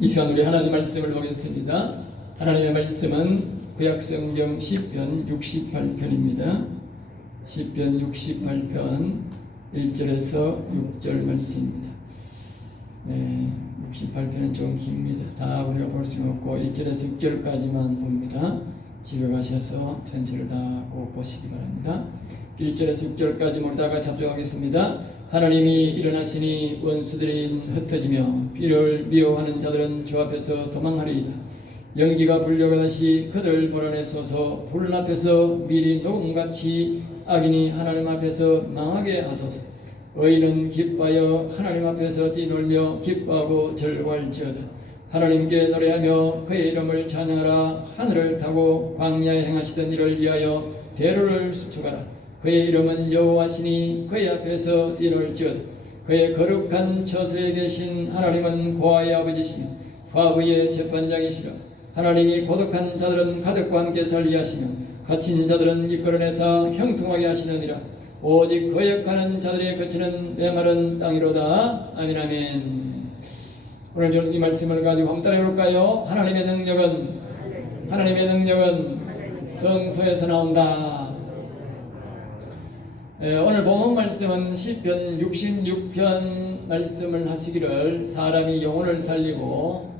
이 시간 우리 하나님 말씀을 보겠습니다. 하나님의 말씀은 구약성경 시편 68편입니다. 시편 68편 1절에서 6절 말씀입니다. 68편은 좀 깁니다. 다 우리가 볼 수는 없고 1절에서 6절까지만 봅니다. 집에 가셔서 전체를 다 꼭 보시기 바랍니다. 1절에서 6절까지 모두 다 같이 합독하겠습니다. 하나님이 일어나시니 원수들이 흩어지며 비를 미워하는 자들은 주 앞에서 도망하리이다. 연기가 불려가다시 그들 몰아내소서. 불 앞에서 미리 녹음같이 악인이 하나님 앞에서 망하게 하소서. 의인은 기뻐하여 하나님 앞에서 뛰놀며 기뻐하고 즐거워할지어다. 하나님께 노래하며 그의 이름을 찬양하라. 하늘을 타고 광야에 행하시던 일을 위하여 대로를 수축하라. 그의 이름은 여호와시니 그의 앞에서 뛰놀지어다. 그의 거룩한 처소에 계신 하나님은 고아의 아버지시며 과부의 재판장이시라. 하나님이 고독한 자들은 가족과 함께 살게 하시며 갇힌 자들은 이끌어내사 형통하게 하시느니라. 오직 거역하는 자들의 거치는 메마른 땅이로다. 아멘. 아멘. 오늘 저는 이 말씀을 가지고 한번 따라해 볼까요? 하나님의 능력은 성소에서 나온다. 오늘 본문 말씀은 시편 66편 말씀을 하시기를 사람이 영혼을 살리고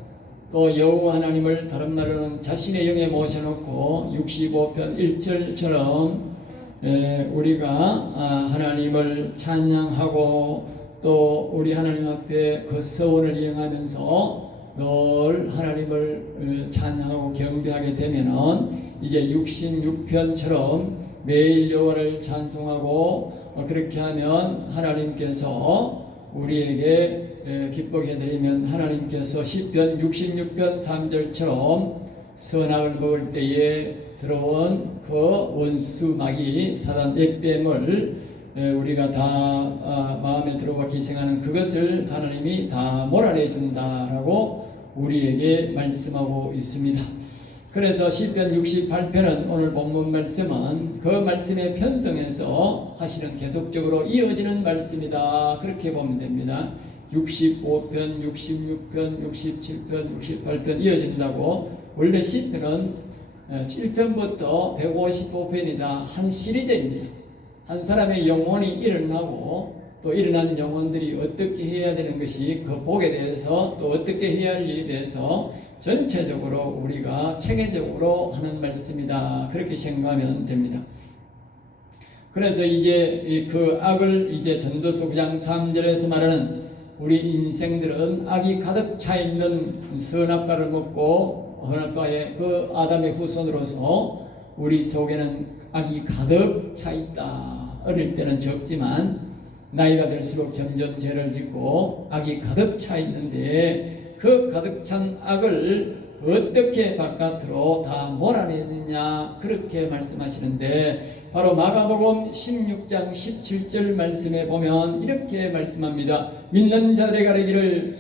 또 여호와 하나님을 다른 말로는 자신의 영에 모셔놓고 65편 1절처럼 우리가 하나님을 찬양하고 또 우리 하나님 앞에 그 서원을 이행하면서 늘 하나님을 찬양하고 경배하게 되면은 이제 66편처럼 매일 여호와를 찬송하고 그렇게 하면 하나님께서 우리에게 기쁘게 해드리면 하나님께서 시편 66편 3절처럼 선악을 먹을 때에 들어온 그 원수 마귀 사단 액뱀을 우리가 다 마음에 들어와 기생하는 그것을 하나님이 다 몰아내 준다라고 우리에게 말씀하고 있습니다. 그래서 시편 68편은 오늘 본문 말씀은 그 말씀의 편성에서 사실은 계속적으로 이어지는 말씀이다. 그렇게 보면 됩니다. 65편, 66편, 67편, 68편 이어진다고. 원래 시편은 7편부터 155편이다. 한 시리즈입니다. 한 사람의 영혼이 일어나고 또 일어난 영혼들이 어떻게 해야 되는 것이 그 복에 대해서 또 어떻게 해야 할 일에 대해서 전체적으로 우리가 체계적으로 하는 말씀이다. 그렇게 생각하면 됩니다. 그래서 이제 그 악을 이제 전도서 9장 3절에서 말하는 우리 인생들은 악이 가득 차 있는 선악과를 먹고 선악과의 그 아담의 후손으로서 우리 속에는 악이 가득 차 있다. 어릴 때는 적지만 나이가 들수록 점점 죄를 짓고 악이 가득 차 있는데 그 가득 찬 악을 어떻게 바깥으로 다 몰아내느냐 그렇게 말씀하시는데 바로 마가복음 16장 17절 말씀에 보면 이렇게 말씀합니다. 믿는 자들의 가르기를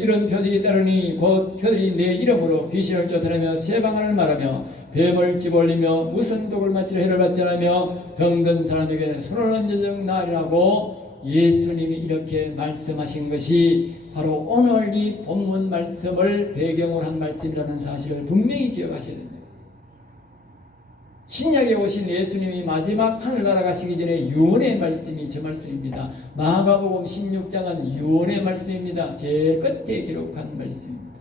이런 표적이 따르니 곧 그들이 내 이름으로 귀신을 쫓아내며 새 방언을 말하며 뱀을 집어올리며 무슨 독을 마치려 해를 받지 않으며 병든 사람에게 손을 얹어 나으리라고 예수님이 이렇게 말씀하신 것이 바로 오늘 이 본문 말씀을 배경으로 한 말씀이라는 사실을 분명히 기억하셔야 됩니다. 신약에 오신 예수님이 마지막 하늘나라 가시기 전에 유언의 말씀이 저 말씀입니다. 마가복음 16장은 유언의 말씀입니다. 제일 끝에 기록한 말씀입니다.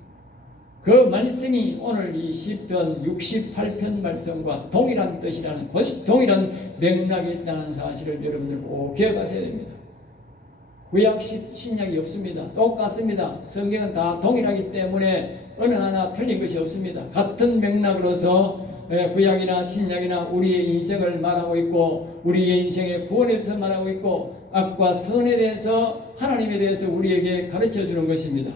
그 말씀이 오늘 이 시편 68편 말씀과 동일한 뜻이라는 동일한 맥락이 있다는 사실을 여러분들 꼭 기억하셔야 됩니다. 구약 신약이 없습니다. 똑같습니다. 성경은 다 동일하기 때문에 어느 하나 틀린 것이 없습니다. 같은 맥락으로서 구약이나 신약이나 우리의 인생을 말하고 있고 우리의 인생의 구원에 대해서 말하고 있고 악과 선에 대해서 하나님에 대해서 우리에게 가르쳐 주는 것입니다.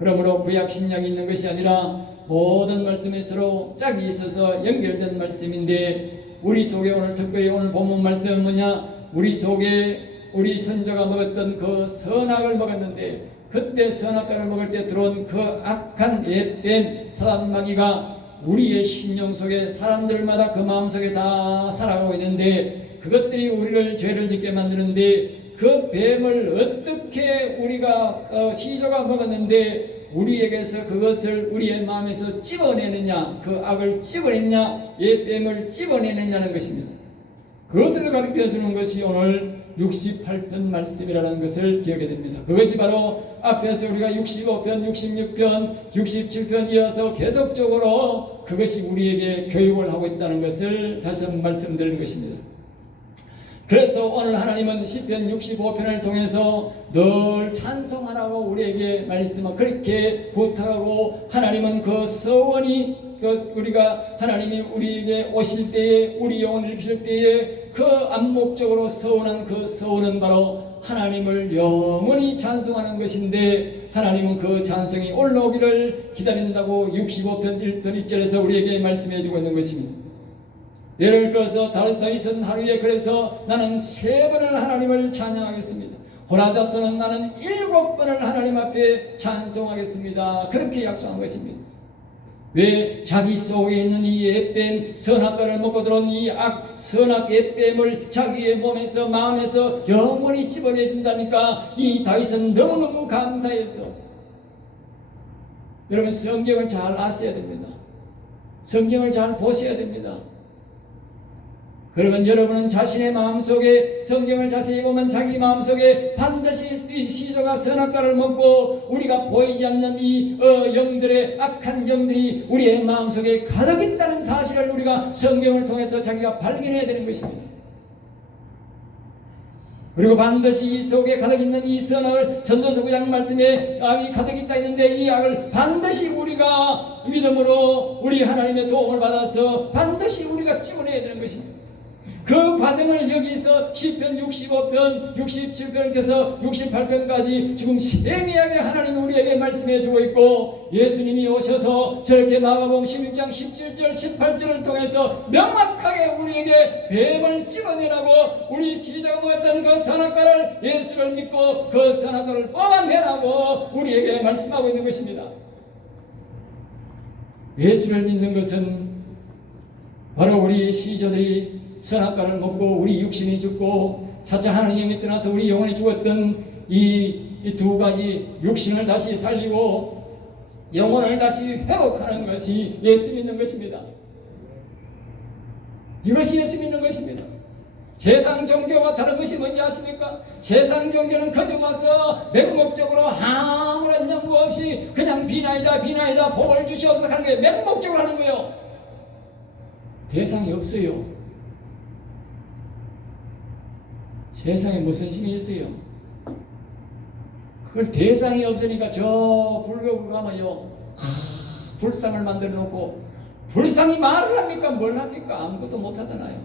그러므로 구약 신약이 있는 것이 아니라 모든 말씀에 서로 짝이 있어서 연결된 말씀인데 우리 속에 오늘 특별히 오늘 본문 말씀은 뭐냐? 우리 속에 우리 선조가 먹었던 그 선악을 먹었는데 그때 선악과를 먹을 때 들어온 그 악한 뱀 사단 마귀가 우리의 심령 속에 사람들마다 그 마음속에 다 살아가고 있는데 그것들이 우리를 죄를 짓게 만드는데 그 뱀을 어떻게 우리가 시조가 먹었는데 우리에게서 그것을 우리의 마음에서 찝어내느냐, 그 악을 찝어내느냐, 옛뱀을 찝어내느냐는 것입니다. 그것을 가르쳐 주는 것이 오늘 68편 말씀이라는 것을 기억해야 됩니다. 그것이 바로 앞에서 우리가 65편, 66편, 67편 이어서 계속적으로 그것이 우리에게 교육을 하고 있다는 것을 다시 한번 말씀드리는 것입니다. 그래서 오늘 하나님은 시편 65편을 통해서 늘 찬송하라고 우리에게 말씀하고 그렇게 부탁하고, 하나님은 그 서원이 우리가 하나님이 우리에게 오실 때에, 우리 영혼을 일으키실 때에 그 암묵적으로 서원한 그 서원은 바로 하나님을 영원히 찬송하는 것인데, 하나님은 그 찬송이 올라오기를 기다린다고 65편 1편 1절에서 우리에게 말씀해 주고 있는 것입니다. 예를 들어서 다윗은 하루에 그래서 나는 3번을 하나님을 찬양하겠습니다. 호라자서는 나는 7번을 하나님 앞에 찬송하겠습니다. 그렇게 약속한 것입니다. 왜? 자기 속에 있는 이 옛뱀, 선악과를 먹고 들어온 이 선악 옛뱀을 자기의 몸에서 마음에서 영원히 집어내준다니까 이 다윗은 너무너무 감사해서. 여러분, 성경을 잘 아셔야 됩니다. 성경을 잘 보셔야 됩니다. 그러면 여러분은 자신의 마음속에 성경을 자세히 보면 자기 마음속에 반드시 이 시조가 선악과를 먹고 우리가 보이지 않는 이 영들의 악한 영들이 우리의 마음속에 가득 있다는 사실을 우리가 성경을 통해서 자기가 발견해야 되는 것입니다. 그리고 반드시 이 속에 가득 있는 이 선을 전도서 9장 말씀에 악이 가득 있다 했는데, 이 악을 반드시 우리가 믿음으로 우리 하나님의 도움을 받아서 반드시 우리가 찍어내야 되는 것입니다. 그 과정을 여기서 시편 65편, 67편께서 68편까지 지금 세미하게 하나님이 우리에게 말씀해 주고 있고, 예수님이 오셔서 저렇게 마가복음 11장 17절 18절을 통해서 명확하게 우리에게 뱀을 찍어내라고, 우리 시자가 먹었던 그 선악과를, 예수를 믿고 그 선악과를 뽑아내라고 우리에게 말씀하고 있는 것입니다. 예수를 믿는 것은 바로 우리 시저들이 선악과를 먹고 우리 육신이 죽고 차차 하나님이 떠나서 우리 영혼이 죽었던 이 두 가지 육신을 다시 살리고 영혼을 다시 회복하는 것이 예수 믿는 것입니다. 이것이 예수 믿는 것입니다. 세상 종교와 다른 것이 뭔지 아십니까? 세상 종교는 그저 와서 맹목적으로 아무런 연구 없이 그냥 비나이다 복을 주시옵소서 하는 게 맹목적으로 하는 거예요. 대상이 없어요. 세상에 무슨 힘이 있어요? 그걸 대상이 없으니까 저 불교 가면요, 불상을 만들어 놓고, 불상이 말을 합니까? 뭘 합니까? 아무것도 못 하잖아요.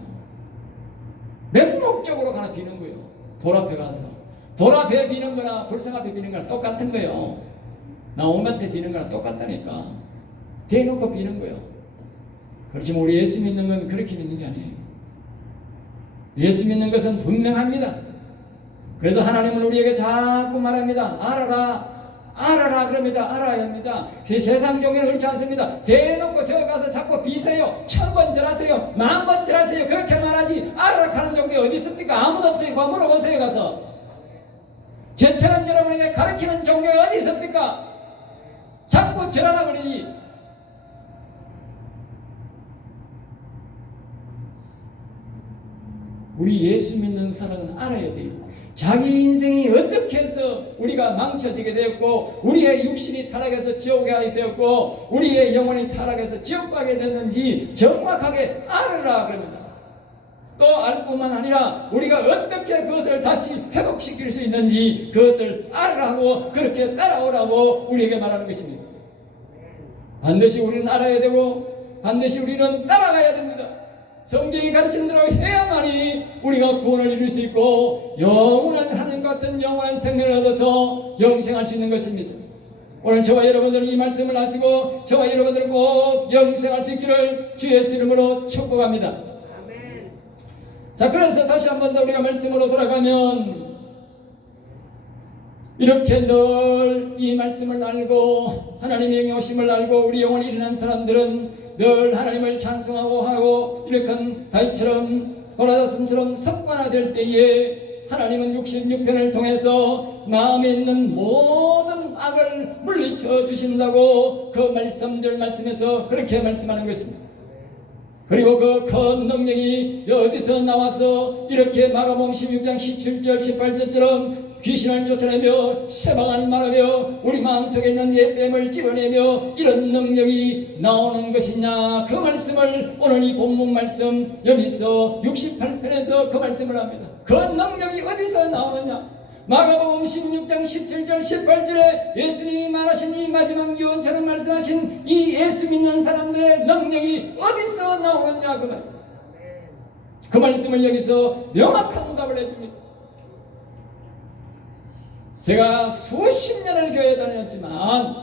맹목적으로 가나 비는 거예요. 돌 앞에 가서. 돌 앞에 비는 거나 불상 앞에 비는 거나 똑같은 거예요. 나 온갖에 비는 거나 똑같다니까. 대놓고 비는 거예요. 그렇지만 우리 예수 믿는 건 그렇게 믿는 게 아니에요. 예수 믿는 것은 분명합니다. 그래서 하나님은 우리에게 자꾸 말합니다. 알아라 그럽니다. 알아야 합니다. 세상 종교는 그렇지 않습니다. 대놓고 저 가서 자꾸 비세요. 1000번 절하세요. 10,000번 절하세요. 그렇게 말하지 알아라 하는 종교 어디 있습니까? 아무도 없어요. 그거 물어보세요 가서. 저처럼 여러분에게 가르치는 종교가 어디 있습니까? 자꾸 절하라 그러지. 우리 예수 믿는 사람은 알아야 돼요. 자기 인생이 어떻게 해서 우리가 망쳐지게 되었고, 우리의 육신이 타락해서 지옥에 가게 되었고, 우리의 영혼이 타락해서 지옥 가게 됐는지 정확하게 알으라 그럽니다. 또 알 뿐만 아니라 우리가 어떻게 그것을 다시 회복시킬 수 있는지 그것을 알으라고, 그렇게 따라오라고 우리에게 말하는 것입니다. 반드시 우리는 알아야 되고 반드시 우리는 따라가야 됩니다. 성경이 가르친 대로 해야만이 우리가 구원을 이룰 수 있고 영원한 하나님 같은 영원한 생명을 얻어서 영생할 수 있는 것입니다. 오늘 저와 여러분들은 이 말씀을 하시고 저와 여러분들은 꼭 영생할 수 있기를 주 예수 이름으로 축복합니다. 아멘. 자, 그래서 다시 한 번 더 우리가 말씀으로 돌아가면, 이렇게 늘 이 말씀을 알고 하나님의 영오심을 알고 우리 영혼이 일어난 사람들은 늘 하나님을 찬송하고 하고 이렇게 다윗처럼 고라다손처럼 습관화될 때에 하나님은 66편을 통해서 마음에 있는 모든 악을 물리쳐 주신다고 그 말씀절 말씀에서 그렇게 말씀하는 것입니다. 그리고 그 큰 능력이 어디서 나와서 이렇게 마가복음 16장 17절 18절처럼 귀신을 쫓아내며 쇠방을 말하며 우리 마음속에 있는 옛뱀을 집어내며 이런 능력이 나오는 것이냐, 그 말씀을 오늘 이 본문 말씀 여기서 68편에서 그 말씀을 합니다. 그 능력이 어디서 나오느냐, 마가복음 16장 17절 18절에 예수님이 말하신 이 마지막 유언처럼 말씀하신 이 예수 믿는 사람들의 능력이 어디서 나오느냐, 그 말씀을 여기서 명확한 답을 해줍니다. 제가 수십 년을 교회에 다녔지만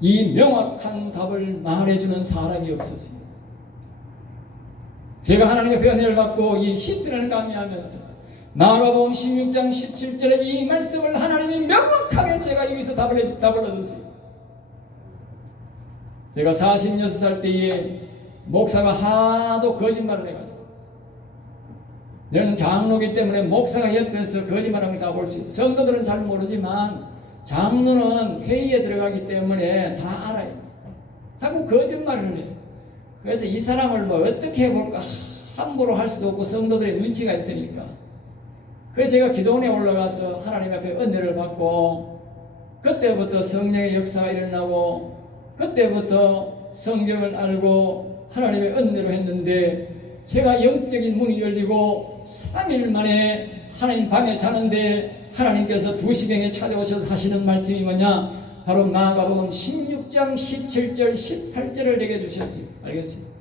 이 명확한 답을 말해주는 사람이 없었습니다. 제가 하나님의 은혜를 받고 이 10편을 강의하면서 마가복음 16장 17절에 이 말씀을 하나님이 명확하게 제가 여기서 답을 얻었어요. 제가 46살 때에 목사가 하도 거짓말을 해가지고, 저는 장로기 때문에 목사가 옆에서 거짓말하는 걸 다 볼 수 있어요. 성도들은 잘 모르지만 장로는 회의에 들어가기 때문에 다 알아요. 자꾸 거짓말을 해요. 그래서 이 사람을 뭐 어떻게 해볼까 함부로 할 수도 없고 성도들의 눈치가 있으니까, 그래서 제가 기도원에 올라가서 하나님 앞에 은혜를 받고 그때부터 성령의 역사가 일어나고 그때부터 성경을 알고 하나님의 은혜로 했는데, 제가 영적인 문이 열리고 3일 만에 하나님 밤에 자는데 하나님께서 2시경에 찾아오셔서 하시는 말씀이 뭐냐, 바로 마가복음 16장 17절 18절을 내게 주셨어요. 알겠습니다.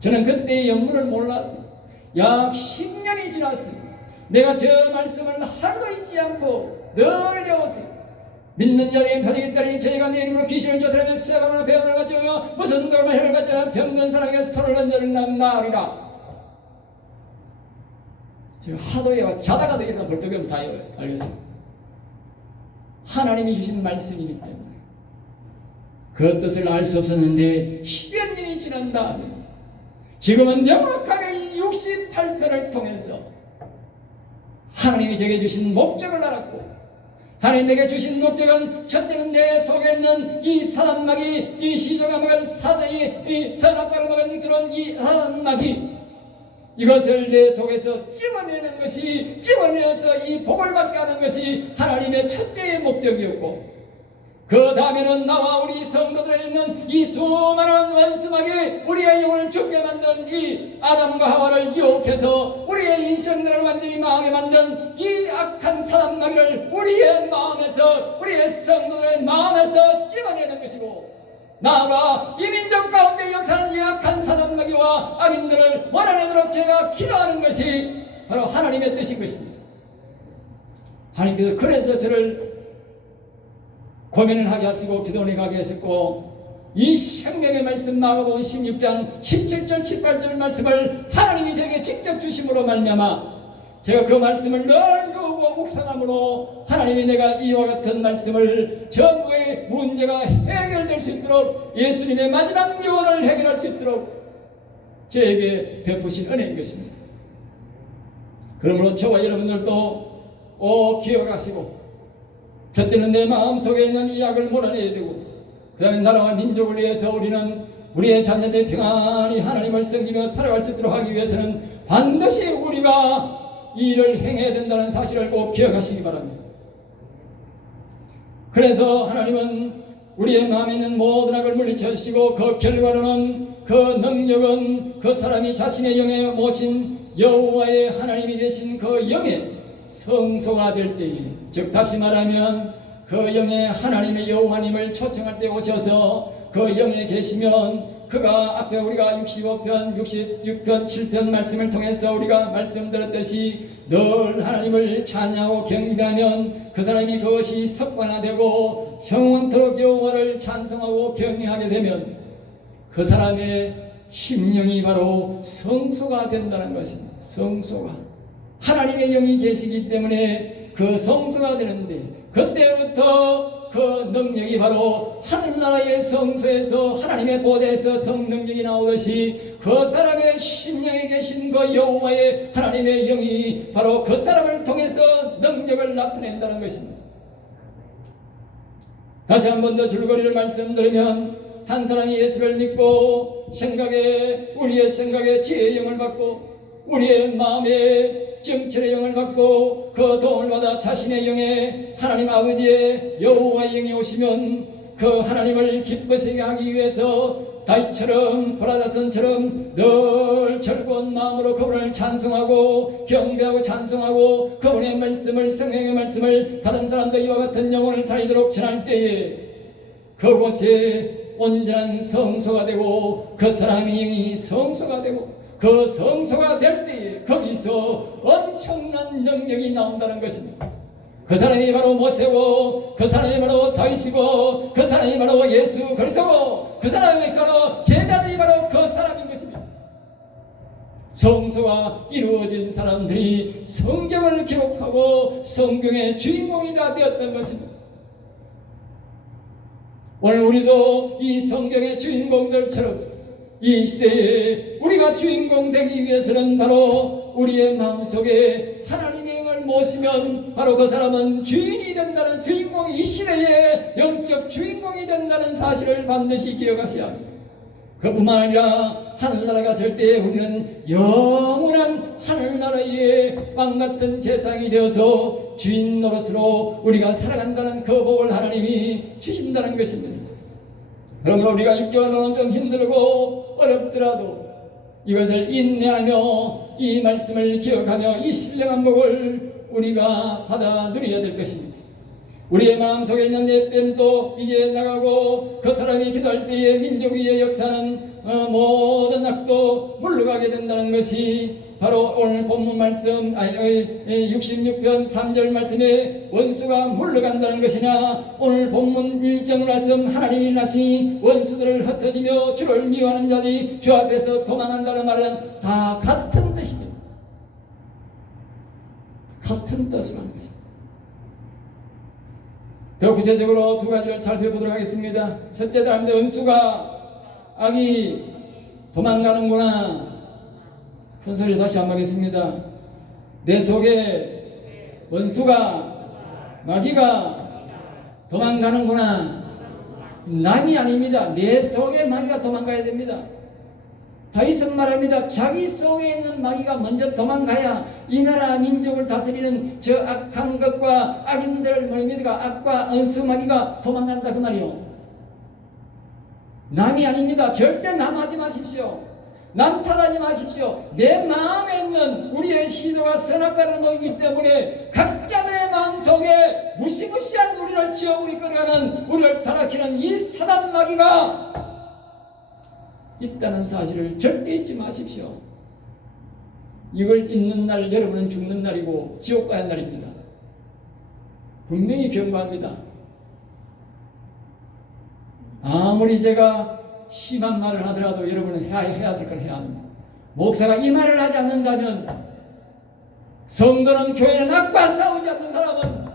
저는 그때의 영문을 몰랐어요. 약 10년이 지났어요. 내가 저 말씀을 하루도 잊지 않고 늘 외웠어요. 믿는 자에게 가정이 있다니 저희가 내 이름으로 귀신을 쫓아내며 쇠방으로 배원을 가져오며 무슨 돌만 혈을 가져오며 병든 사람에게 손을 얹어는 나으리라. 제가 하도 외워 자다가도 일어나 벌떡이면 다 외워요. 알겠습니다. 하나님이 주신 말씀이기 때문에 그 뜻을 알 수 없었는데 10여 년이 지난 다음에 지금은 명확하게 이 68편을 통해서 하나님이 제게 주신 목적을 알았고, 하나님 내게 주신 목적은 첫째는 내 속에 있는 이 사단마귀, 이 시조가 먹은 이 선악과를 먹은 그런 이 사단마귀, 이것을 내 속에서 찝어내는 것이, 찝어내어서 이 복을 받게 하는 것이 하나님의 첫째의 목적이었고, 그 다음에는 나와 우리 성도들에 있는 이 수많은 원수마귀, 우리의 영혼을 죽게 만든 이 아담과 하와를 유혹해서 우리의 인생들을 완전히 망하게 만든 이 악한 사단마귀를 우리의 마음에서, 우리의 성도들의 마음에서 찝어내는 것이고, 나아가 이 민족 가운데 역사하는 이 악한 사단마귀와 악인들을 원하내도록 제가 기도하는 것이 바로 하나님의 뜻인 것입니다. 하나님께서 그래서 저를 고민을 하게 하시고 기도원에 가게 하셨고, 이 생명의 말씀 마가복음 16장 17절 18절 말씀을 하나님이 제게 직접 주심으로 말미암아 제가 그 말씀을 늘 외우고 묵상함으로 하나님이 내가 이와 같은 말씀을 전부의 문제가 해결될 수 있도록, 예수님의 마지막 유언을 해결할 수 있도록 저에게 베푸신 은혜인 것입니다. 그러므로 저와 여러분들도 기억하시고, 첫째는 내 마음속에 있는 이 악을 몰아내야 되고, 그 다음에 나라와 민족을 위해서 우리는 우리의 자녀들이 평안히 하나님을 섬기며 살아갈 수 있도록 하기 위해서는 반드시 우리가 이 일을 행해야 된다는 사실을 꼭 기억하시기 바랍니다. 그래서 하나님은 우리의 마음에 있는 모든 악을 물리쳐 주시고, 그 결과로는, 그 능력은 그 사람이 자신의 영에 모신 여호와의 하나님이 되신 그 영의 성소가 될 때에, 즉 다시 말하면 그 영의 하나님의 여호와님을 초청할 때 오셔서 그 영에 계시면, 그가 앞에 우리가 65편, 66편, 7편 말씀을 통해서 우리가 말씀드렸듯이 늘 하나님을 찬양하고 경배하면 그 사람이 그것이 습관화되고 영원토록 여호와를 찬송하고 경외하게 되면 그 사람의 심령이 바로 성소가 된다는 것입니다. 성소가 하나님의 영이 계시기 때문에 그 성소가 되는데, 그때부터 그 능력이 바로 하늘나라의 성소에서 하나님의 보좌에서 성능력이 나오듯이 그 사람의 심령에 계신 그 여호와의 하나님의 영이 바로 그 사람을 통해서 능력을 나타낸다는 것입니다. 다시 한 번 더 줄거리를 말씀드리면, 한 사람이 예수를 믿고 우리의 생각에 지혜의 영을 받고 우리의 마음에 정철의 영을 받고 그 도움을 받아 자신의 영에 하나님 아버지의 여호와의 영이 오시면 그 하나님을 기쁘시게 하기 위해서 다윗처럼 고라다손처럼 늘 즐거운 마음으로 그분을 찬송하고 경배하고 찬송하고 그분의 말씀을, 성령의 말씀을 다른 사람도 이와 같은 영혼을 살리도록 전할 때에 그곳에 온전한 성소가 되고 그 사람의 영이 성소가 되고 그 성소가 될 때에 거기서 엄청난 능력이 나온다는 것입니다. 그 사람이 바로 모세고 그 사람이 바로 다윗이고 그 사람이 바로 예수 그리스도고 그 사람이 바로 제자들이 바로 그 사람인 것입니다. 성소가 이루어진 사람들이 성경을 기록하고 성경의 주인공이 다 되었던 것입니다. 오늘 우리도 이 성경의 주인공들처럼 이 시대에 우리가 주인공 되기 위해서는 바로 우리의 마음속에 하나님의 영을 모시면 바로 그 사람은 주인이 된다는, 주인공이 이 시대의 영적 주인공이 된다는 사실을 반드시 기억하셔야 합니다. 그뿐만 아니라 하늘나라 갔을 때 우리는 영원한 하늘나라의 왕같은 재상이 되어서 주인 노릇으로 우리가 살아간다는 그 복을 하나님이 주신다는 것입니다. 그러므로 우리가 육적으로는 좀 힘들고 어렵더라도 이것을 인내하며 이 말씀을 기억하며 이 신령한 복을 우리가 받아 누려야 될 것입니다. 우리의 마음속에 있는 옛뱀도 이제 나가고 그 사람이 기도할 때에 민족 위의 역사는 모든 악도 물러가게 된다는 것이 바로 오늘 본문 말씀 66편 3절 말씀에 원수가 물러간다는 것이나 오늘 본문 1절 말씀 하나님이 일하시니 원수들을 흩어지며 주를 미워하는 자들이 주 앞에서 도망한다는 말은 다 같은 뜻입니다. 같은 뜻을 하는 것입니다. 더 구체적으로 두 가지를 살펴보도록 하겠습니다. 첫째, 원수가 악이 도망가는구나. 큰 소리 다시 한번 하겠습니다. 내 속에 원수가 마귀가 도망가는구나. 남이 아닙니다. 내 속에 마귀가 도망가야 됩니다. 다윗은 말합니다. 자기 속에 있는 마귀가 먼저 도망가야 이 나라 민족을 다스리는 저 악한 것과 악인들을 말입니다. 악과 원수 마귀가 도망간다 그 말이요. 남이 아닙니다. 절대 남하지 마십시오. 남 탓하지 마십시오. 내 마음에 있는 우리의 시도가 선악과를 놓이기 때문에 각자들의 마음속에 무시무시한 우리를 지어버리 끌어가는, 우리를 타락치는 이 사단 마귀가 있다는 사실을 절대 잊지 마십시오. 이걸 잊는 날 여러분은 죽는 날이고 지옥 가는 날입니다. 분명히 경고합니다. 아무리 제가 심한 말을 하더라도 여러분은 해야 될 걸 해야 합니다. 목사가 이 말을 하지 않는다면, 성도는 교회는 악과 싸우지 않는 사람은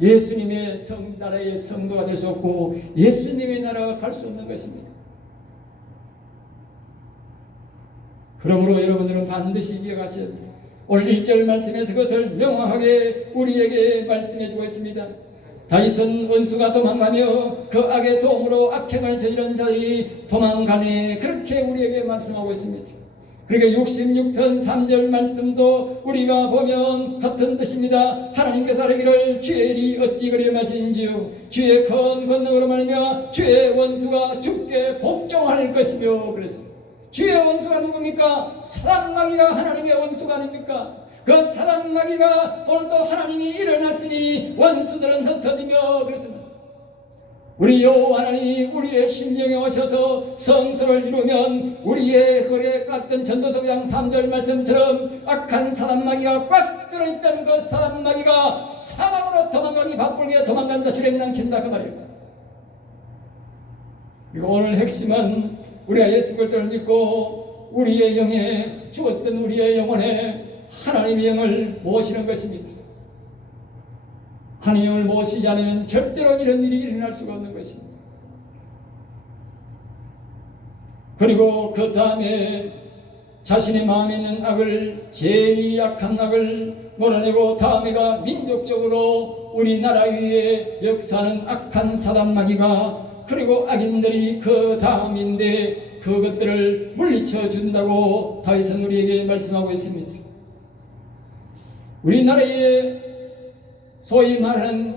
예수님의 나라의 성도가 될 수 없고 예수님의 나라가 갈 수 없는 것입니다. 그러므로 여러분들은 반드시 기억하셔야 됩니다. 오늘 1절 말씀에서 그것을 명확하게 우리에게 말씀해 주고 있습니다. 다윗은 원수가 도망가며 그 악의 도움으로 악행을 저지른 자들이 도망가네, 그렇게 우리에게 말씀하고 있습니다. 그러니까 66편 3절 말씀도 우리가 보면 같은 뜻입니다. 하나님께서 하기를 주의 일이 어찌 그리 마신지요 주의 큰 권능으로 말미암아 주의 원수가 죽게 복종할 것이며 그랬습니다. 주의 원수가 누굽니까? 사단 마귀가 하나님의 원수가 아닙니까? 그 사단 마귀가 오늘도 하나님이 일어났으니 원수들은 흩어지며 그랬습니다. 우리 여호와 하나님이 우리의 심령에 오셔서 성소를 이루면 우리의 허리에 깠던 전도서장 3절 말씀처럼 악한 사단 마귀가 꽉 들어있던 그 사단 마귀가 사방으로 도망가기 바쁘게 도망간다, 주랭랑친다 그 말이에요. 그리고 오늘 핵심은 우리가 예수 그리스도를 믿고 우리의 영에 죽었던 우리의 영혼에 하나님의 영을 모시는 것입니다. 하나님을 모시지 않으면 절대로 이런 일이 일어날 수가 없는 것입니다. 그리고 그 다음에 자신의 마음에 있는 악을, 제일 약한 악을 몰아내고, 다음에가 민족적으로 우리나라 위에 역사하는 악한 사단마귀가, 그리고 악인들이 그 다음인데 그것들을 물리쳐 준다고 다윗은 우리에게 말씀하고 있습니다. 우리나라에 소위 말하는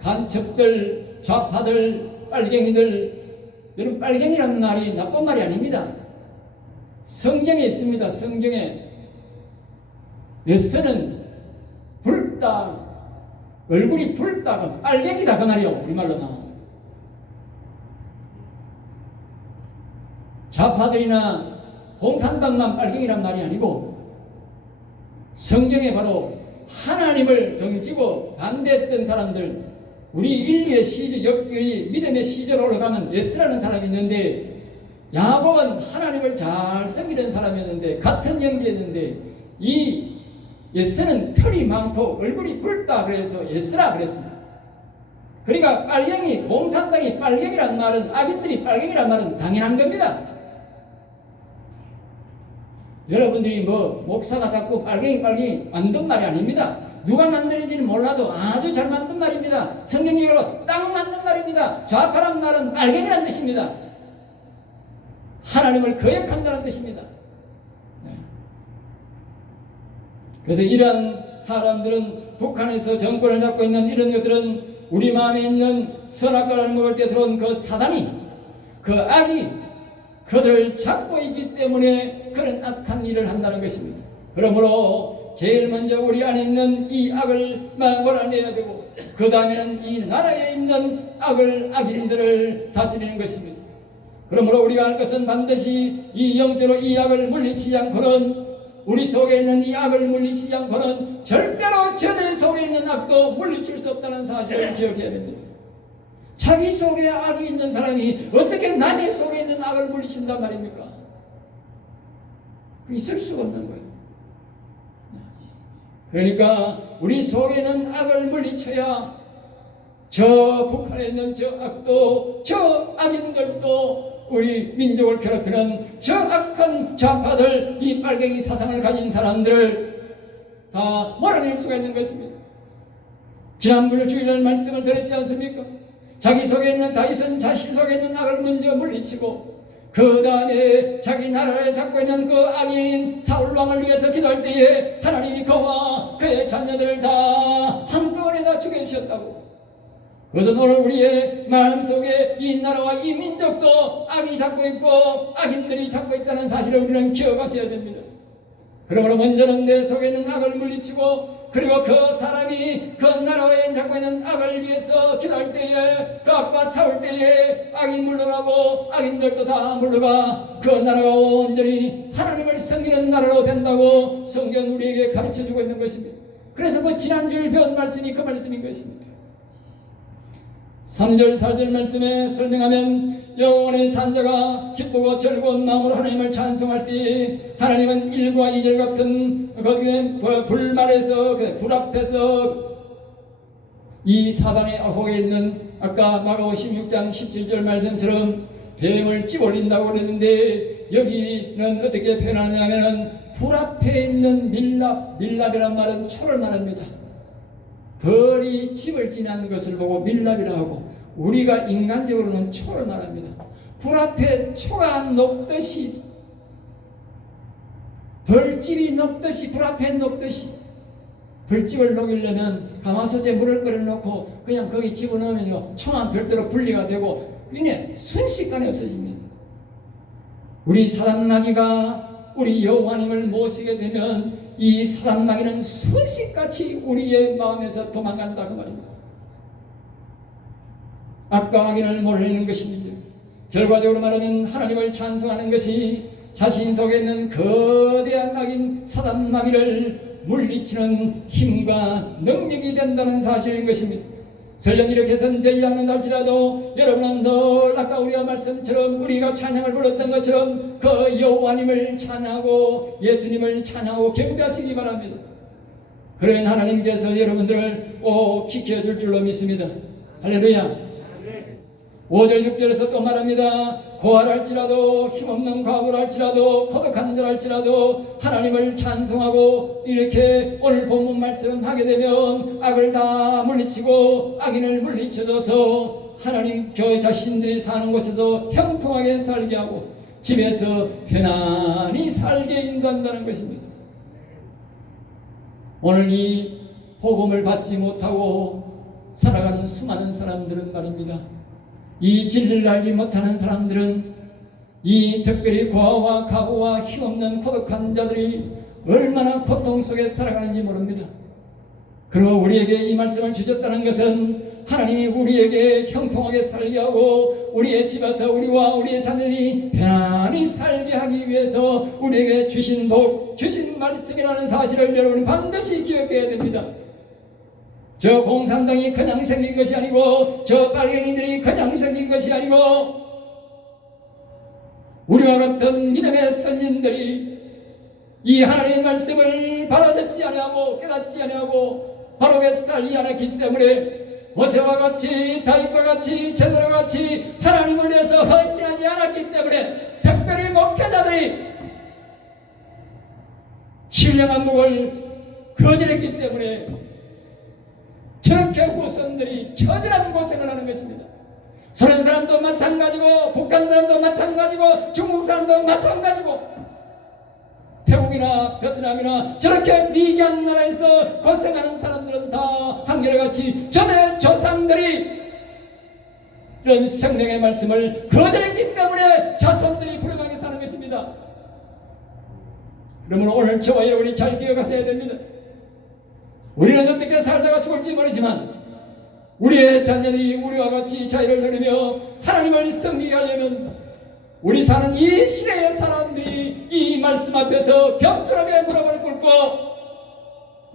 간첩들, 좌파들, 빨갱이들, 여러분, 빨갱이란 말이 나쁜 말이 아닙니다. 성경에 있습니다. 성경에 에스는 붉다, 얼굴이 붉다가 빨갱이다 그 말이요, 우리말로는. 좌파들이나 공산당만 빨갱이란 말이 아니고, 성경에 바로 하나님을 등지고 반대했던 사람들, 우리 인류의 시절, 믿음의 시절 올라가면 에스라는 사람이 있는데, 야곱은 하나님을 잘 섬기던 사람이었는데, 같은 형제였는데, 이 에스는 털이 많고 얼굴이 붉다 그래서 에스라 그랬습니다. 그러니까 빨갱이, 공산당이 빨갱이란 말은, 악인들이 빨갱이란 말은 당연한 겁니다. 여러분들이 뭐 목사가 자꾸 빨갱이 만든 말이 아닙니다. 누가 만들는지는 몰라도 아주 잘 만든 말입니다. 성경적으로 딱 맞는 말입니다. 좌파란 말은 빨갱이란 뜻입니다. 하나님을 거역한다는 뜻입니다. 그래서 이러한 사람들은, 북한에서 정권을 잡고 있는 이런 것들은 우리 마음에 있는 선악과를 먹을 때 들어온 그 사단이, 그 악이 그들을 잡고 있기 때문에 그런 악한 일을 한다는 것입니다. 그러므로 제일 먼저 우리 안에 있는 이 악을 몰아내야 되고, 그 다음에는 이 나라에 있는 악인들을 다스리는 것입니다. 그러므로 우리가 할 것은 반드시 이 영적으로 이 악을 물리치지 않고는, 우리 속에 있는 이 악을 물리치지 않고는 절대로 저들 속에 있는 악도 물리칠 수 없다는 사실을 기억해야 됩니다. 자기 속에 악이 있는 사람이 어떻게 남의 속에 있는 악을 물리친단 말입니까? 있을 수가 없는 거예요. 그러니까 우리 속에 있는 악을 물리쳐야 저 북한에 있는 저 악도, 저 악인들도, 우리 민족을 괴롭히는 저 악한 좌파들, 이 빨갱이 사상을 가진 사람들을 다 몰아낼 수가 있는 것입니다. 지난번에 주일날 말씀을 드렸지 않습니까? 자기 속에 있는 다윗은 자신 속에 있는 악을 먼저 물리치고, 그 다음에 자기 나라에 잡고 있는 그 악인인 사울왕을 위해서 기도할 때에 하나님이 그와 그의 자녀들을 다 한꺼번에 다 죽여주셨다고. 그것은 오늘 우리의 마음속에 이 나라와 이 민족도 악이 잡고 있고 악인들이 잡고 있다는 사실을 우리는 기억하셔야 됩니다. 그러므로 먼저는 내 속에 있는 악을 물리치고, 그리고 그 사람이 그 나라에 잡고 있는 악을 위해서 기도할 때에, 그 악과 싸울 때에 악이 물러가고 악인들도 다 물러가 그 나라가 온전히 하나님을 섬기는 나라로 된다고 성경 우리에게 가르쳐주고 있는 것입니다. 그래서 그 지난주에 배운 말씀이 그 말씀인 것입니다. 3절 4절 말씀에 설명하면, 영혼의 산자가 기쁘고 즐거운 마음으로 하나님을 찬송할 때 하나님은 1과 2절 같은 거기에 불말에서, 불 앞에서 이 사단의 속에 있는, 아까 마가복음 16장 17절 말씀처럼 뱀을 집어올린다고 그랬는데, 여기는 어떻게 표현하냐면은 불 앞에 있는 밀랍이란 말은 초를 말합니다. 벌이 집을 지나는 것을 보고 밀랍이라고 하고, 우리가 인간적으로는 초를 말합니다. 불 앞에 초가 녹듯이, 벌집이 녹듯이, 불 앞에 녹듯이, 벌집을 녹이려면 가마솥에 물을 끓여놓고 그냥 거기 집어넣으면 초만 별도로 분리가 되고 그냥 순식간에 없어집니다. 우리 사단마귀가 우리 여호와님을 모시게 되면 이 사단마귀는 순식같이 우리의 마음에서 도망간다 그 말입니다. 악과 악인을 몰아내는 것입니다. 결과적으로 말하면 하나님을 찬송하는 것이 자신 속에 있는 거대한 악인 사단마귀를 물리치는 힘과 능력이 된다는 사실인 것입니다. 설령 이렇게 되지 않는다 할지라도 여러분은 늘 아까 우리가 말씀처럼 우리가 찬양을 불렀던 것처럼 그 여호와님을 찬양하고 예수님을 찬양하고 경배하시기 바랍니다. 그러면 하나님께서 여러분들을 꼭 지켜줄 줄로 믿습니다. 할렐루야. 5절 6절에서 또 말합니다. 고아랄지라도 힘없는 과부랄지라도 고독한 자랄지라도 하나님을 찬송하고 이렇게 오늘 본문 말씀하게 되면 악을 다 물리치고 악인을 물리쳐줘서 하나님 저 자신들이 사는 곳에서 형통하게 살게 하고 집에서 편안히 살게 인도한다는 것입니다. 오늘 이 복음을 받지 못하고 살아가는 수많은 사람들은 말입니다. 이 진리를 알지 못하는 사람들은 이 특별히 고아와 가부와 힘없는 고독한 자들이 얼마나 고통 속에 살아가는지 모릅니다. 그리고 우리에게 이 말씀을 주셨다는 것은 하나님이 우리에게 형통하게 살게 하고 우리의 집에서 우리와 우리의 자녀들이 편안히 살게 하기 위해서 우리에게 주신 복, 주신 말씀이라는 사실을 여러분이 반드시 기억해야 됩니다. 저 공산당이 그냥 생긴 것이 아니고 저 빨갱이들이 그냥 생긴 것이 아니고 우리와 같은 믿음의 선진들이 이 하나님의 말씀을 받아듣지 아니하고 깨닫지 아니하고 바르게 살지 않았기 때문에 모세와 같이 다윗과 같이 제사와 같이 하나님을 위해서 헌신하지 않았기 때문에 특별히 목회자들이 신령한 목을 거절했기 때문에 저렇게 후손들이 처절한 고생을 하는 것입니다. 소련 사람도 마찬가지고 북한 사람도 마찬가지고 중국 사람도 마찬가지고 태국이나 베트남이나 저렇게 미개한 나라에서 고생하는 사람들은 다 한결같이 저들의 조상들이 이런 생명의 말씀을 거절했기 때문에 자손들이 불행하게 사는 것입니다. 그러므로 오늘 저와 여러분이 잘 기억하셔야 됩니다. 우리는 어떻게 살다가 죽을지 모르지만 우리의 자녀들이 우리와 같이 자유를 누리며 하나님을 섬기게 하려면 우리 사는 이 시대의 사람들이 이 말씀 앞에서 겸손하게 무릎을 꿇고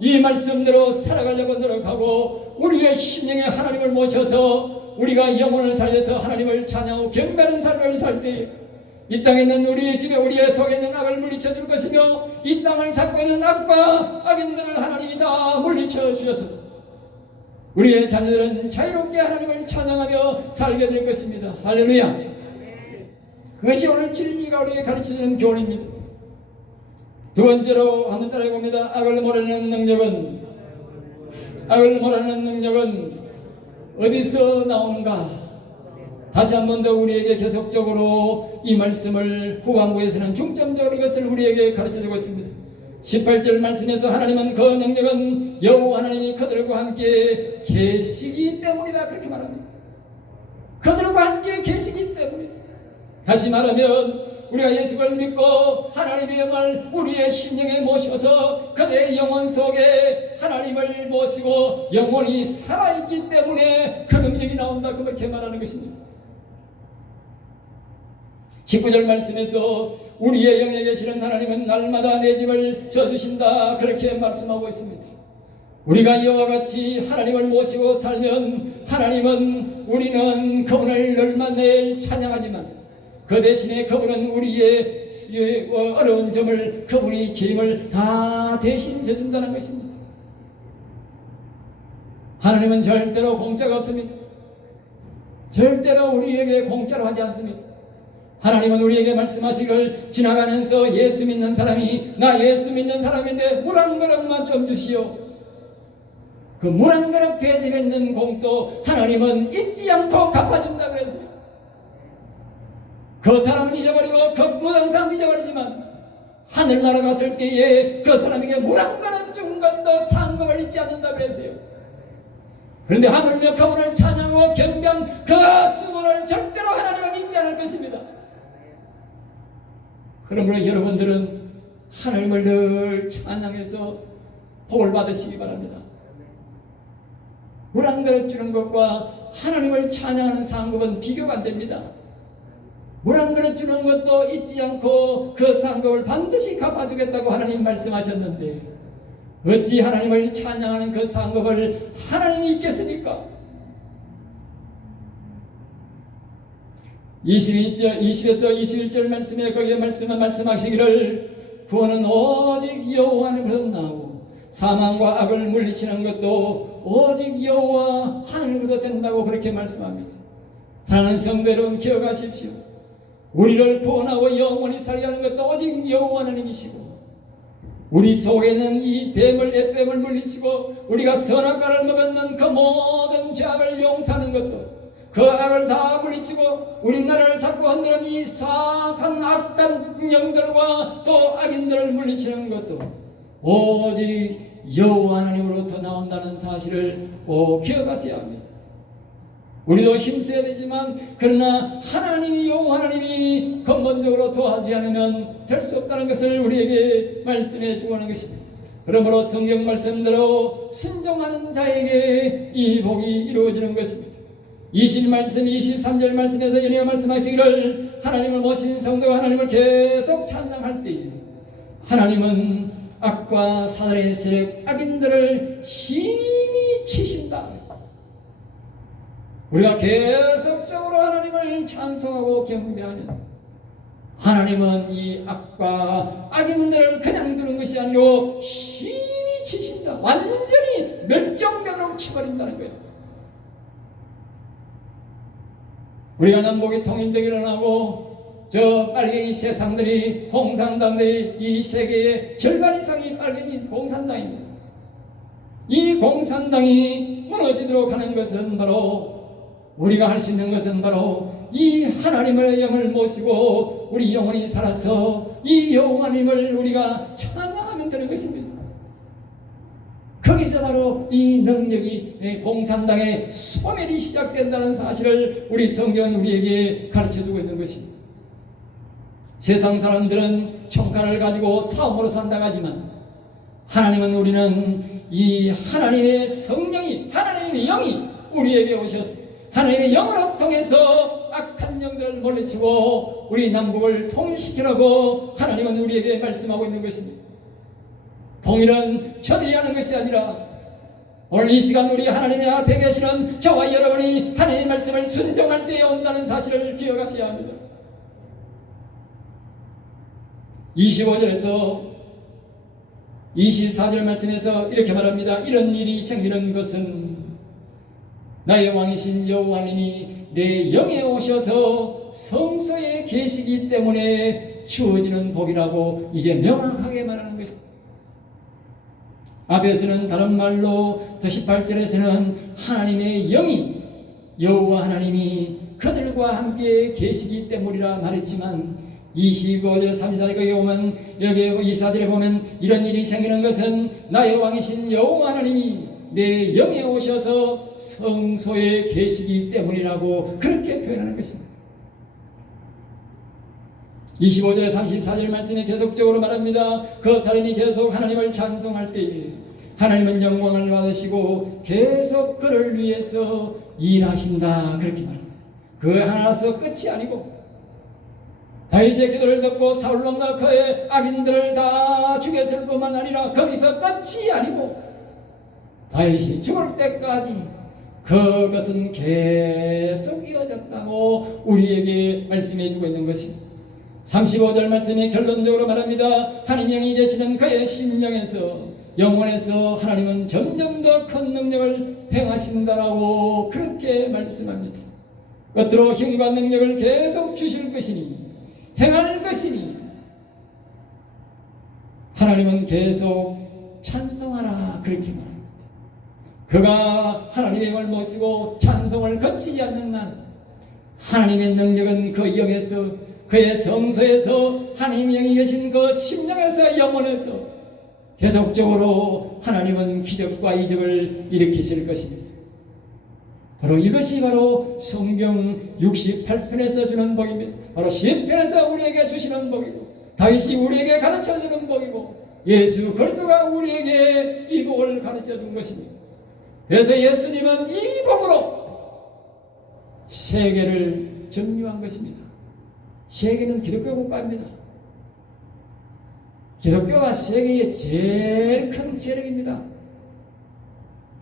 이 말씀대로 살아가려고 노력하고 우리의 심령에 하나님을 모셔서 우리가 영혼을 살려서 하나님을 찬양하고 경배하는 삶을 살 때 이 땅에 있는 우리 집에 우리의 속에 있는 악을 물리쳐 줄 것이며 이 땅을 잡고 있는 악과 악인들을 하나님이 다 물리쳐 주셔서 우리의 자녀들은 자유롭게 하나님을 찬양하며 살게 될 것입니다. 할렐루야. 그것이 오늘 진리가 우리에게 가르쳐주는 교훈입니다. 두 번째로 한번 따라해봅니다. 악을 몰아내는 능력은 어디서 나오는가? 다시 한 번 더 우리에게 계속적으로 이 말씀을 후반부에서는 중점적으로 이것을 우리에게 가르쳐주고 있습니다. 18절 말씀에서 하나님은 그 능력은 여호와 하나님이 그들과 함께 계시기 때문이다 그렇게 말합니다. 그들과 함께 계시기 때문이다. 다시 말하면 우리가 예수를 믿고 하나님의 영을 우리의 심령에 모셔서 그들의 영혼 속에 하나님을 모시고 영혼이 살아있기 때문에 그 능력이 나온다 그렇게 말하는 것입니다. 19절 말씀에서 우리의 영에 계시는 하나님은 날마다 내 집을 져주신다 그렇게 말씀하고 있습니다. 우리가 이와 같이 하나님을 모시고 살면 우리는 그분을 늘만 내일 찬양하지만 그 대신에 그분은 우리의 어려운 점을 그분이 책임을 다 대신 져준다는 것입니다. 하나님은 절대로 공짜가 없습니다. 절대로 우리에게 공짜로 하지 않습니다. 하나님은 우리에게 말씀하시기를 지나가면서 예수 믿는 사람이 나 예수 믿는 사람인데 물 한 그릇만 좀 주시오. 그 물 한 그릇 대접에 있는 공도 하나님은 잊지 않고 갚아준다 그랬어요. 그 사람은 잊어버리고 그 모든 사람 잊어버리지만 하늘나라 갔을 때에 그 사람에게 물 한 그릇 준 것도 상금을 잊지 않는다 그랬어요. 그런데 하물며 그분을 찬양하고 경배한 그 수고를 절대로 하나님은 잊지 않을 것입니다. 그러므로 여러분들은 하나님을 늘 찬양해서 복을 받으시기 바랍니다. 물 한 그릇 주는 것과 하나님을 찬양하는 상급은 비교가 안 됩니다. 물 한 그릇 주는 것도 잊지 않고 그 상급을 반드시 갚아주겠다고 하나님 말씀하셨는데 어찌 하나님을 찬양하는 그 상급을 하나님이 잊겠습니까? 20에서 21절 말씀에 거기에 말씀하시기를 구원은 오직 여호와 하나님으로부터 나오고 사망과 악을 물리치는 것도 오직 여호와 하나님으로 된다고 그렇게 말씀합니다. 사랑하는 성도 여러분, 기억하십시오. 우리를 구원하고 영원히 살게 하는 것도 오직 여호와 하나님이시고, 우리 속에는 이 뱀을, 햇뱀을 물리치고 우리가 선악과를 먹었는 그 모든 죄악을 용서하는 것도, 그 악을 다 물리치고 우리나라를 자꾸 흔드는 이 사악한 악한 영들과 또 악인들을 물리치는 것도 오직 여호와 하나님으로부터 나온다는 사실을 꼭 기억하셔야 합니다. 우리도 힘써야 되지만, 그러나 하나님이, 여호와 하나님이 근본적으로 도와주지 않으면 될 수 없다는 것을 우리에게 말씀해 주고 하는 것입니다. 그러므로 성경 말씀대로 순종하는 자에게 이 복이 이루어지는 것입니다. 20말씀 23절 말씀에서 연이어 말씀하시기를, 하나님을 모신 성도가 하나님을 계속 찬양할 때 하나님은 악과 사단의 세력, 악인들을 심히 치신다. 우리가 계속적으로 하나님을 찬송하고 경배하면 하나님은 이 악과 악인들을 그냥 두는 것이 아니고 심히 치신다. 완전히 멸종되도록 치버린다는 거예요. 우리가 남북이 통일되기를 하고 저 빨갱이 세상들이, 공산당들이, 이 세계의 절반 이상이 빨갱이 공산당입니다. 이 공산당이 무너지도록 하는 것은 바로, 우리가 할 수 있는 것은 바로 이 하나님의 영을 모시고 우리 영혼이 살아서 이 여호와 하나님을 우리가 찬양하면 되는 것입니다. 거기서 바로 이 능력이, 공산당의 소멸이 시작된다는 사실을 우리 성경은 우리에게 가르쳐주고 있는 것입니다. 세상 사람들은 총칼을 가지고 싸움으로 산다고 하지만, 하나님은, 우리는 이 하나님의 성령이, 하나님의 영이 우리에게 오셔서 하나님의 영을 통해서 악한 영들을 물리치고 우리 남북을 통일시키라고 하나님은 우리에게 말씀하고 있는 것입니다. 통일은 저들이 하는 것이 아니라 오늘 이 시간 우리 하나님의 앞에 계시는 저와 여러분이 하나님의 말씀을 순종할 때에 온다는 사실을 기억하셔야 합니다. 25절에서 24절 말씀에서 이렇게 말합니다. 이런 일이 생기는 것은 나의 왕이신 여호와 하나님이 내 영에 오셔서 성소에 계시기 때문에 주어지는 복이라고 이제 명확하게 말하는 것입니다. 앞에서는 다른 말로 더 18절에서는 하나님의 영이, 여호와 하나님이 그들과 함께 계시기 때문이라 말했지만, 25절 34절에 보면, 여기 24절에 보면 이런 일이 생기는 것은 나의 왕이신 여호와 하나님이 내 영에 오셔서 성소에 계시기 때문이라고 그렇게 표현하는 것입니다. 25절 34절 말씀에 계속적으로 말합니다. 그 사람이 계속 하나님을 찬송할 때에 하나님은 영광을 받으시고 계속 그를 위해서 일하신다, 그렇게 말합니다. 그 하나라서 끝이 아니고, 다윗의 기도를 듣고 사울왕과 그의 악인들을 다 죽였을 뿐만 아니라 거기서 끝이 아니고 다윗이 죽을 때까지 그것은 계속 이어졌다고 우리에게 말씀해 주고 있는 것입니다. 35절 말씀에 결론적으로 말합니다. 하나님 영이 계시는 그의 심령에서, 영혼에서 하나님은 점점 더 큰 능력을 행하신다라고 그렇게 말씀합니다. 끝으로 힘과 능력을 계속 주실 것이니, 행할 것이니 하나님은 계속 찬송하라, 그렇게 말합니다. 그가 하나님의 영을 모시고 찬송을 거치지 않는 날, 하나님의 능력은 그 영에서, 그의 성소에서, 하나님의 영이 계신 그 심령에서, 영혼에서 계속적으로 하나님은 기적과 이적을 일으키실 것입니다. 바로 이것이 바로 성경 68편에서 주는 복입니다. 바로 시편에서 우리에게 주시는 복이고, 다윗이 우리에게 가르쳐주는 복이고, 예수 그리스도가 우리에게 이 복을 가르쳐준 것입니다. 그래서 예수님은 이 복으로 세계를 정리한 것입니다. 세계는 기독교 국가입니다. 기독교가 세계의 제일 큰 세력입니다.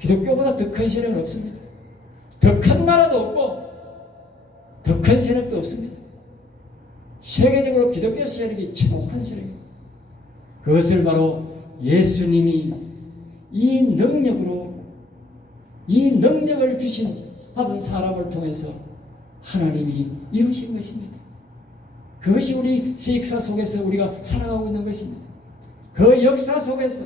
기독교보다 더 큰 세력은 없습니다. 더 큰 나라도 없고 더 큰 세력도 없습니다. 세계적으로 기독교 세력이 최고 큰 세력입니다. 그것을 바로 예수님이 이 능력으로 이 능력을 주신 받은 사람을 통해서 하나님이 이루신 것입니다. 그것이 우리 역사 속에서 우리가 살아가고 있는 것입니다. 그 역사 속에서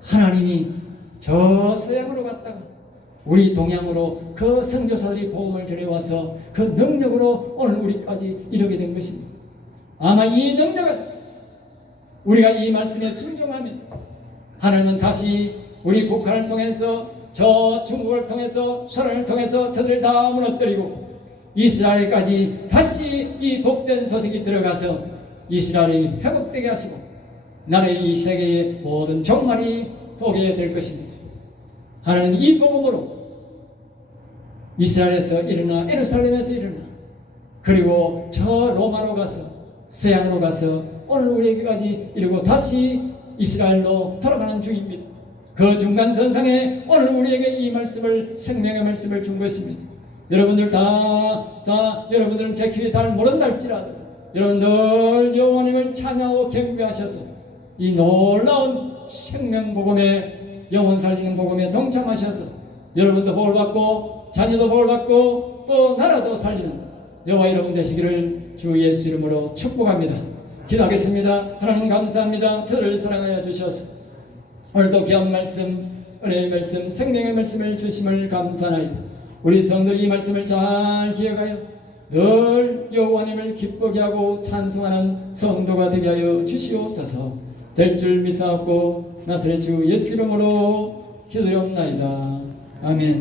하나님이 저 서양으로 갔다가 우리 동양으로 그 선교사들이 복음을 전해와서 그 능력으로 오늘 우리까지 이르게 된 것입니다. 아마 이 능력은 우리가 이 말씀에 순종하면 하나님은 다시 우리 북한을 통해서 저 중국을 통해서 소련을 통해서 저들을 다 무너뜨리고 이스라엘까지 다시 이 복된 소식이 들어가서 이스라엘이 회복되게 하시고 나라의 이 세계의 모든 종말이 오게 될 것입니다. 하나님 이 복음으로 이스라엘에서 일어나 예루살렘에서 일어나 그리고 저 로마로 가서 서양으로 가서 오늘 우리에게까지 이르고 다시 이스라엘로 돌아가는 중입니다. 그 중간선상에 오늘 우리에게 이 말씀을 생명의 말씀을 준 것입니다. 여러분들 다 여러분들은 제 길이 잘 모른달지라도 여러분 늘 여호와님을 찬양하고 경배하셔서 이 놀라운 생명복음에 영혼 살리는 복음에 동참하셔서 여러분도 복을 받고 자녀도 복을 받고 또 나라도 살리는 여호와 여러분 되시기를 주 예수 이름으로 축복합니다. 기도하겠습니다. 하나님 감사합니다. 저를 사랑하여 주셔서 오늘도 귀한 말씀, 은혜의 말씀, 생명의 말씀을 주심을 감사하나이다. 우리 성도들이 이 말씀을 잘 기억하여 늘 여호와님을 기쁘게 하고 찬송하는 성도가 되게 하여 주시옵소서. 될 줄 믿사옵고 나사렛 주 예수 이름으로 기도드리옵나이다. 아멘.